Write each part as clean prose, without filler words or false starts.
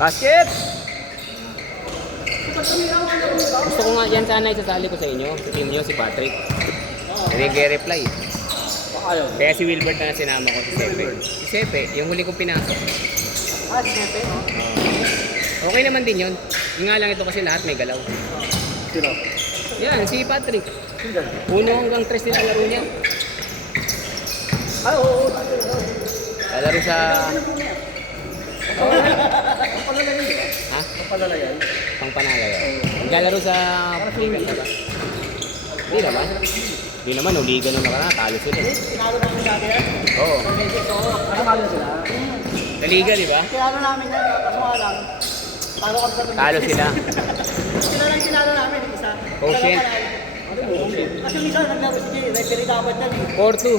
Basket! Gusto ko nga yan sana isasali ko sa inyo. Sa team nyo, si Patrick. Nag-reply. Kaya si Wilbert na sinama ko, si Sepe. Si Sepe, yung huli kong pinasok. Si Sepe? Okay naman din yun. Yung nga lang ito kasi lahat may galaw. Sino? Yan, si Patrick. Sino? 1 hanggang 3 nila laro niya. Oo. Lalaro sa... Pangpalalayan di ba? Ha? Pangpalalayan? Pangpanalaya. Naglalaro sa... Ligan ba? Hindi naman. Hindi naman, uligan nung nakaraan. Talo sila. Tinalo namin dati yan? Oo. Ano talo sila? Sa Liga, di ba? Tinalo namin yan, kaso nga lang. Talo kami sa Talo sila. Sila lang tinalo namin, isa. Quotient. Kasi minsan naglaro si Jay, referee dapat yan eh. 4-2.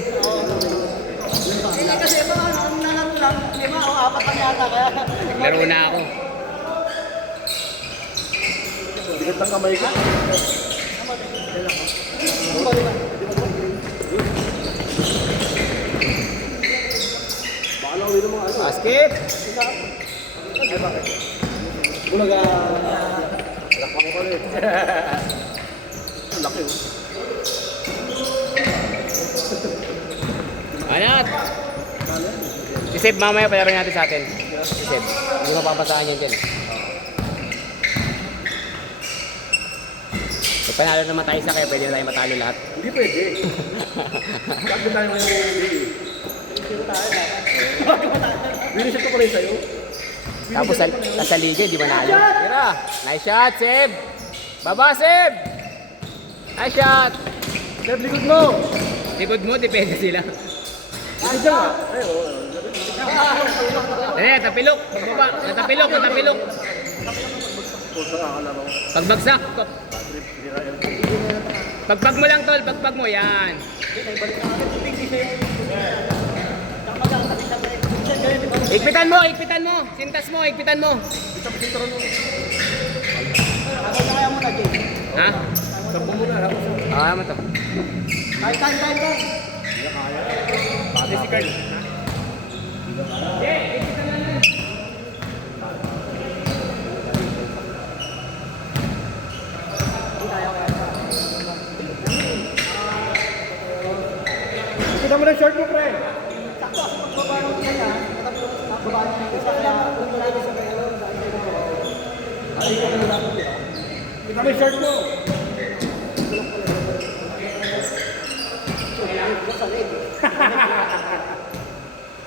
Kasi ito, ang nalaro lang, 5 o 4 lang yata, kaya... Laro na ako. Bigat ng kamay ko. Basket! Ay, bakit? Bulaga. Lakpan ko ulit. Ang laki oh. Anat! Si Seb, mamaya palaro natin sa atin. Si Seb. Hindi mapapasahan yan din. Pag panalo naman tayo sa kaya pwede na tayo matalo lahat. Hindi pwede. Bakit tayo ngayon hindi? Binisip ko pa rin sa'yo. Tapos sa liga, di manalo. Tira! Nice shot, Seb! Baba, Seb! Nice shot! Sir, likod mo! Likod mo, depende sila. Ay, dyan nga. Ay, oo. Dali, tapilok. Pagbaba. Natapilok, natapilok. Pusa nga kalaro. Pagbagsak. Pagpag mo lang, tol. Pagpag mo. Yan. Ikpitan mo, ikpitan mo. Sintas mo, ikpitan mo. Kaya mo na, Jay. Ha? Sampo mo na. Ah, mo to. Kaya. Pati si Carl. Kita mo na short mo, pre. Sakto, pagbaba ng isa niya, pagbaba niya ng isa, kaya kung wala niya sa kayo, kita mo yung short mo.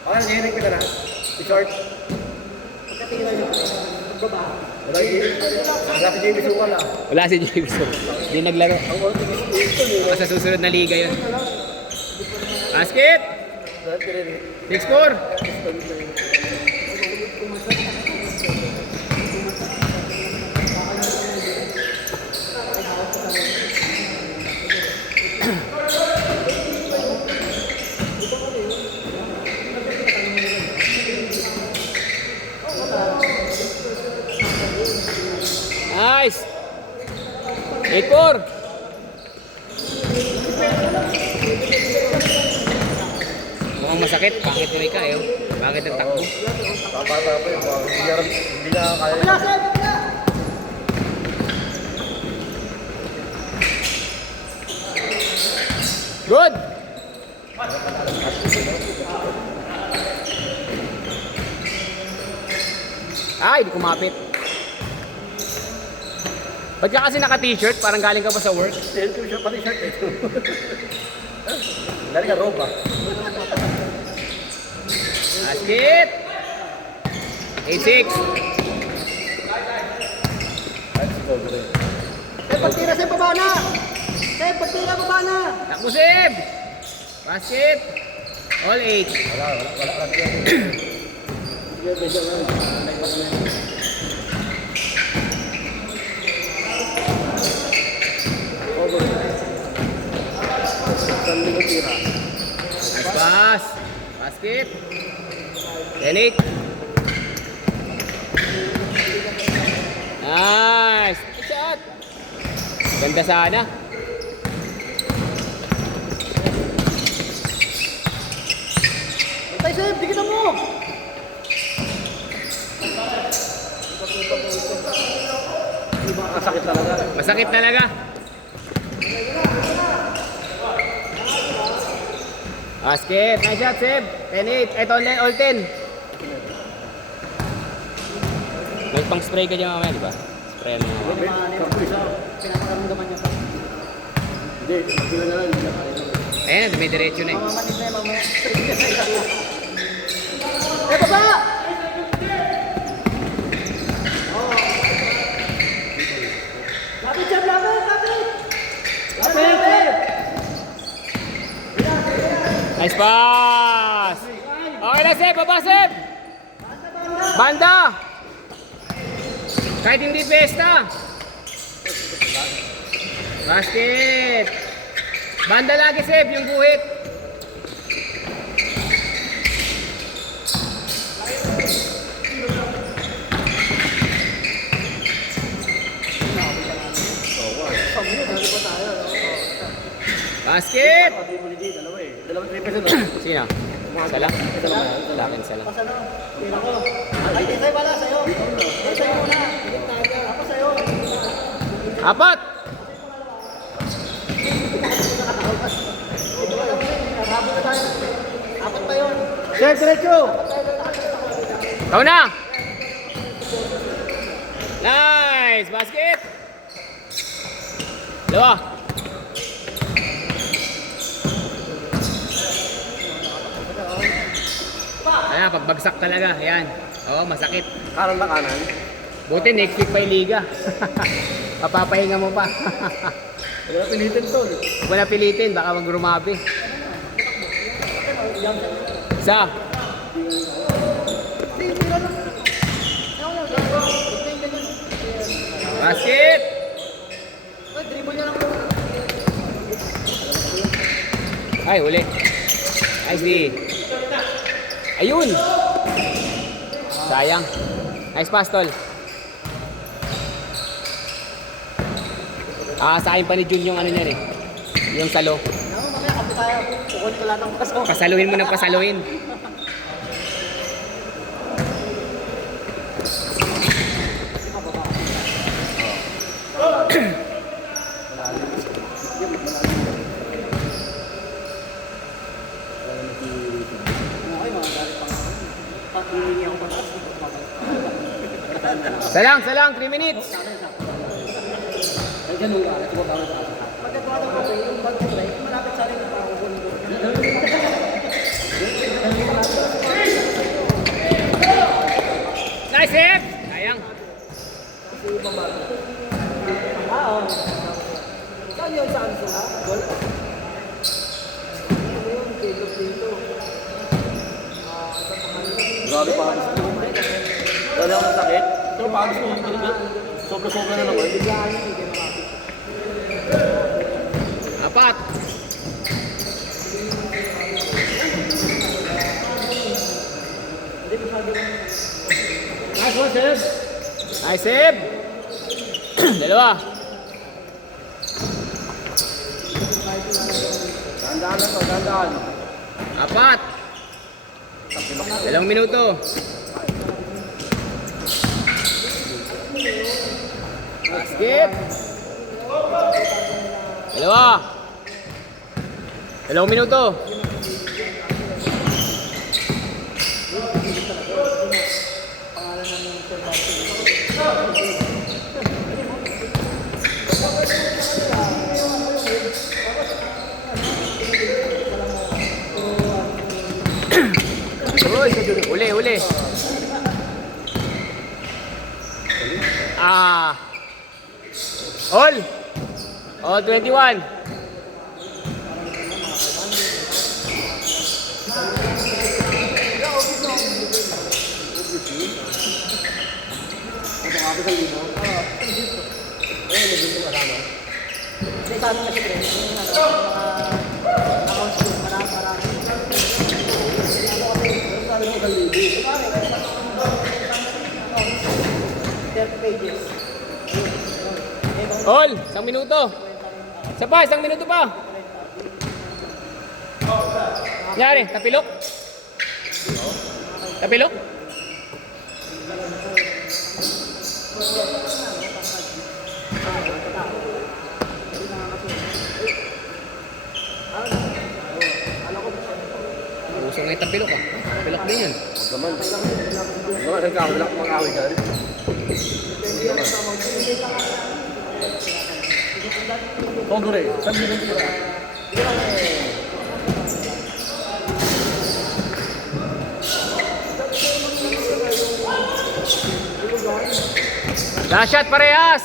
Okay, nangyayari kita na. I-short. Pagkatingin lang yung pagbaba. Wala si Jamie Suka lang. Wala si James. Hindi naglaro. Ang mga tingin Sa susunod na liga yun. Basket! 6-4. Nice! 8-4. Mukhang masakit. Pangit ni Mika eh. Pangit ang takbo. Tapa eh. Hindi na kaya. Good! Ay, di kumapit. Ba't ka kasi naka-t-shirt? Parang galing ka pa sa work? Ito siya pati shirt eh. Galing ka roba. Basket! 8-6. Pagtira sa baba na! Pagtira baba na! Takbo, Seb! Basket! All 8. Wala. Nice pass! Basket! 10-8. Nice! Nice shot! Ganda sana. Tay, Seb, di kita mo! Masakit talaga. Masakit talaga. Basket. Nice shot, Seb. 10-8. Ito, all 10. May pang spray ka dyan mamaya, di ba? Spray mo mamaya. Pinapakaramdaman niya pa. Hindi, sila na lang. Ayan, dumidiretso na eh. Mamamanit na mamaya. Eh, baba! Lapit siya, lapit! Lapit! Lapit! Nice pass! Okay na, Seb. Baba, Seb! Banda! Kahit hindi pesta. Basket! Banda lagi, Seb, yung guhit. Basket! Dalawang triples yun. Sino? Isa lang? Sa akin, isa lang. Ay, di sa'yo pala, sa'yo. Sa'yo muna. Ako sa'yo. Apat! Apat pa yun. Sir, diretso. Ikaw na! Nice! Basket! Dalawa! Ayan, pagbagsak talaga. Ayan. Oo, masakit. Kanan na kanan. Buti next week pa yung liga. Papapahinga mo pa. Wala pilitin to. Wala pilitin, baka magrumabi. Isa. Basket! Ay, huli. Nice D. Ayun! Sayang. Nice pass, tol. Sa akin pa ni Jun yung ano niyan eh. Yung salo. Pasaluhin mo ng pasaluhin. Salang, 3 minutes. Nice hit! Sayang. Saan yun? Saan sila? Gol? Grabe pa. Dali ako ng sakit. Pero pagos ko yung pinigil. Sobra-sobra na naman. Apat. Nice one, Seb. Nice save. Dalawa. Dandaan na to, dandaan. Apat. 2 minuto. Basket. Dalawa. 2 minuto. Uli. All 21. All, 1 minuto. Isa pa, 1 minuto pa. Nyari, tapilok. Tapilok. Uso nga yung tapilok ah. Tapilok din yan. Gaman. Gaman, nagkakabilak mag-away dyan. Kogure, sabi ng tira. Last shot parehas!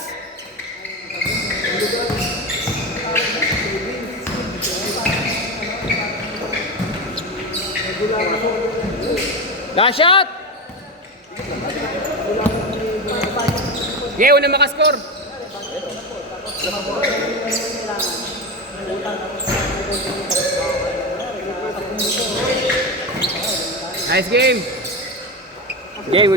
Last shot! Okay, una makascore. Nice game. Okay,